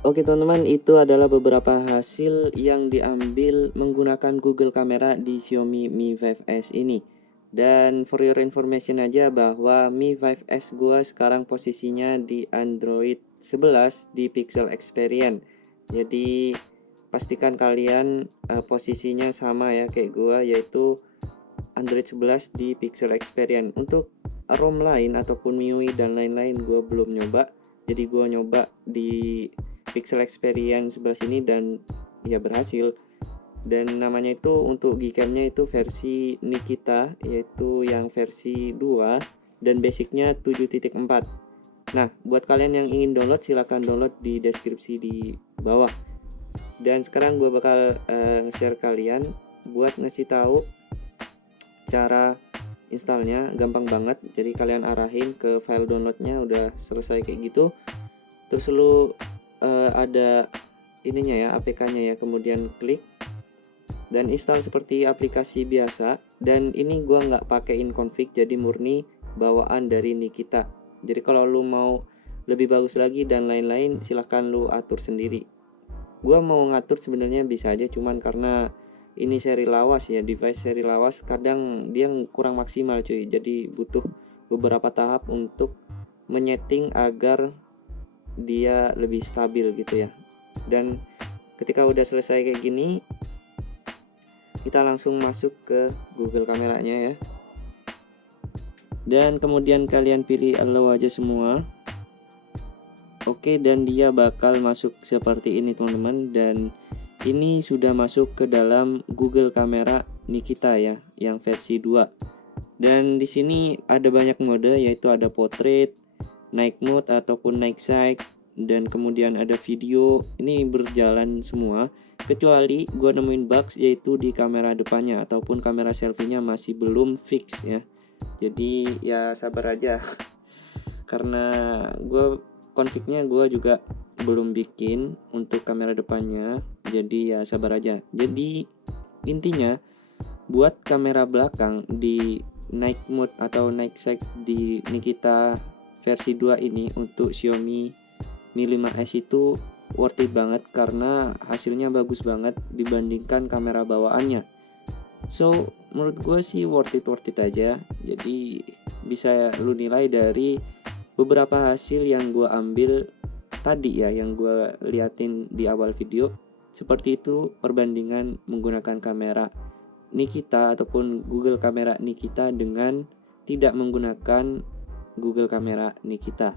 Oke teman-teman, itu adalah beberapa hasil yang diambil menggunakan Google Kamera di Xiaomi Mi 5S ini. Dan for your information aja bahwa Mi 5S gua sekarang posisinya di Android 11 di Pixel Experience. Jadi pastikan kalian posisinya sama ya kayak gua, yaitu Android 11 di Pixel Experience. Untuk ROM lain ataupun MIUI dan lain-lain gua belum nyoba. Jadi gua nyoba di Pixel Experience 11 ini dan ya berhasil. Dan namanya itu untuk Gcam-nya itu versi Nikita, yaitu yang versi 2 dan basicnya 7.4. Nah, buat kalian yang ingin download silahkan download di deskripsi di bawah. Dan sekarang gue bakal share kalian buat ngasih tahu cara installnya. Gampang banget. Jadi kalian arahin ke file downloadnya, udah selesai kayak gitu. Terus lu ada ininya ya, APK-nya ya, kemudian klik dan install seperti aplikasi biasa. Dan ini gua nggak pakein config, jadi murni bawaan dari Nikita. Jadi kalau lu mau lebih bagus lagi dan lain-lain silahkan lu atur sendiri. Gua mau ngatur sebenarnya bisa aja, cuman karena ini seri lawas ya, device seri lawas kadang dia kurang maksimal cuy, jadi butuh beberapa tahap untuk menyeting agar dia lebih stabil gitu ya. Dan ketika udah selesai kayak gini, kita langsung masuk ke Google kameranya ya. Dan kemudian kalian pilih allow aja semua. Oke, dan dia bakal masuk seperti ini teman-teman. Dan ini sudah masuk ke dalam Google Kamera Nikita ya, yang versi 2. Dan di sini ada banyak mode, yaitu ada portrait, night mode ataupun night sight, dan kemudian ada video. Ini berjalan semua kecuali gua nemuin bugs, yaitu di kamera depannya ataupun kamera selfie-nya masih belum fix ya. Jadi ya sabar aja karena config-nya gua juga belum bikin untuk kamera depannya, jadi ya sabar aja. Jadi intinya buat kamera belakang di night mode atau night sight di Nikita versi 2 ini untuk Xiaomi Mi 5S itu worth it banget karena hasilnya bagus banget dibandingkan kamera bawaannya. So menurut gue sih worth it aja. Jadi bisa lu nilai dari beberapa hasil yang gue ambil tadi ya, yang gue liatin di awal video. Seperti itu perbandingan menggunakan kamera Nikita ataupun Google Kamera Nikita dengan tidak menggunakan Google Kamera Nikita.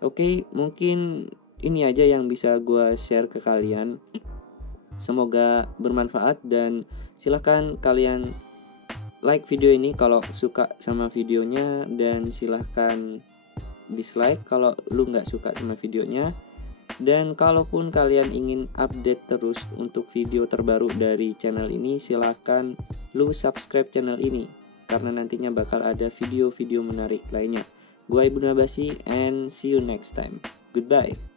Oke, mungkin ini aja yang bisa gue share ke kalian. Semoga bermanfaat dan silahkan kalian like video ini kalau suka sama videonya, dan silahkan dislike kalau lu nggak suka sama videonya. Dan kalaupun kalian ingin update terus untuk video terbaru dari channel ini, silahkan lu subscribe channel ini karena nantinya bakal ada video-video menarik lainnya. Gua Ibnu Abasi and see you next time. Goodbye.